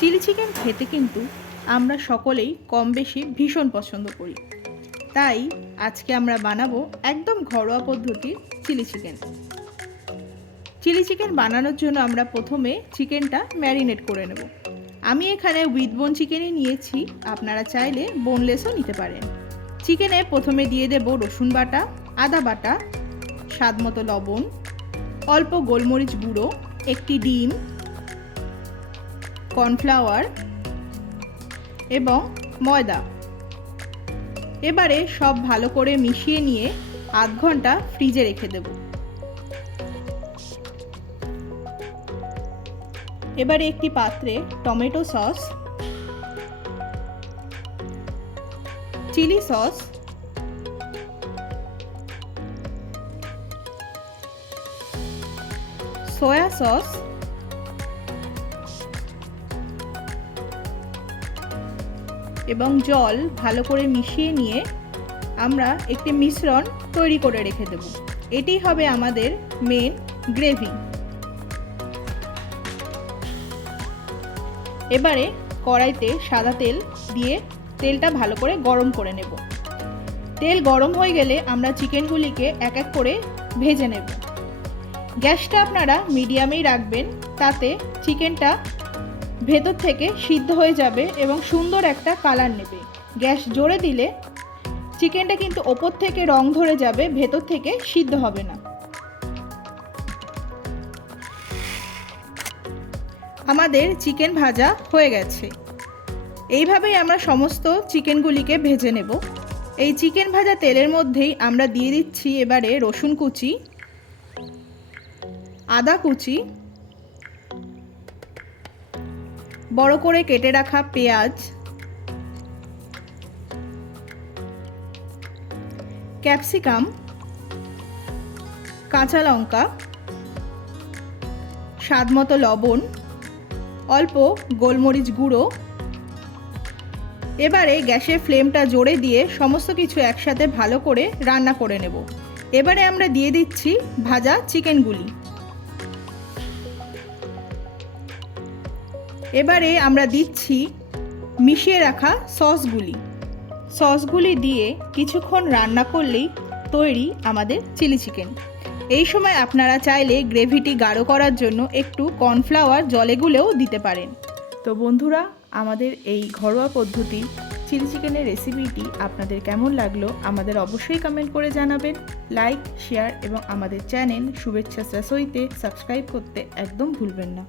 Chilli chicken খেতে কিন্তু আমরা সকলেই কম বেশি ভীষণ পছন্দ করি। তাই আজকে আমরা বানাবো একদম ঘরোয়া পদ্ধতির চিলি চিকেন। চিলি চিকেন বানানোর জন্য আমরা প্রথমে চিকেনটা ম্যারিনেট করে নেব। আমি এখানে উইথ বোন চিকেনই নিয়েছি, আপনারা চাইলে বোনলেসও নিতে পারেন। চিকেনে প্রথমে দিয়ে দেব রসুন বাটা, আদা বাটা, স্বাদ মতো লবণ, অল্প গোলমরিচ গুঁড়ো, একটি ডিম, কর্নফ্লাওয়ার এবং ময়দা। এবারে সব ভালো করে মিশিয়ে নিয়ে আধ ঘন্টা ফ্রিজে রেখে দেব। এবারে একটি পাত্রে tomato sauce, chilli sauce, soya sauce, এবং জল ভালো করে মিশিয়ে নিয়ে আমরা একটি মিশ্রণ তৈরি করে রেখে দেব। এটি হবে আমাদের মেন গ্রেভি। এবারে কড়াইতে সাদা তেল দিয়ে তেলটা ভালো করে গরম করে নেব। তেল গরম হয়ে গেলে আমরা চিকেনগুলিকে এক এক করে ভেজে নেব। গ্যাসটা আপনারা মিডিয়ামেই রাখবেন, তাতে চিকেনটা ভেতর থেকে সিদ্ধ হয়ে যাবে এবং সুন্দর একটা কালার নেবে। গ্যাস জোরে দিলে চিকেনটা কিন্তু ওপর থেকে রং ধরে যাবে, ভেতর থেকে সিদ্ধ হবে না। আমাদের চিকেন ভাজা হয়ে গেছে। এইভাবেই আমরা সমস্ত চিকেনগুলিকে ভেজে নেব। এই চিকেন ভাজা তেলের মধ্যেই আমরা দিয়ে দিচ্ছি এবারে রসুন কুচি, আদা কুচি, বড় করে কেটে রাখা পেঁয়াজ, ক্যাপসিকাম, কাঁচা লঙ্কা, স্বাদ মতো লবণ, অল্প গোলমরিচ গুঁড়ো। এবারে গ্যাসের ফ্লেমটা জোরে দিয়ে সমস্ত কিছু একসাথে ভালো করে রান্না করে নেব। এবারে আমরা দিয়ে দিচ্ছি ভাজা চিকেনগুলি। এবারে আমরা দিচ্ছি মিশিয়ে রাখা সসগুলি দিয়ে কিছুক্ষণ রান্না করলেই তৈরি আমাদের চিলি চিকেন। এই সময় আপনারা চাইলে গ্রেভিটি গাঢ় করার জন্য একটু কর্নফ্লাওয়ার জলে গুলেও দিতে পারেন। তো বন্ধুরা, আমাদের এই ঘরোয়া পদ্ধতি চিলি চিকেনের রেসিপিটি আপনাদের কেমন লাগলো আমাদের অবশ্যই কমেন্ট করে জানাবেন। লাইক, শেয়ার এবং আমাদের চ্যানেল শুভেচ্ছা রাসোইতে সাবস্ক্রাইব করতে একদম ভুলবেন না।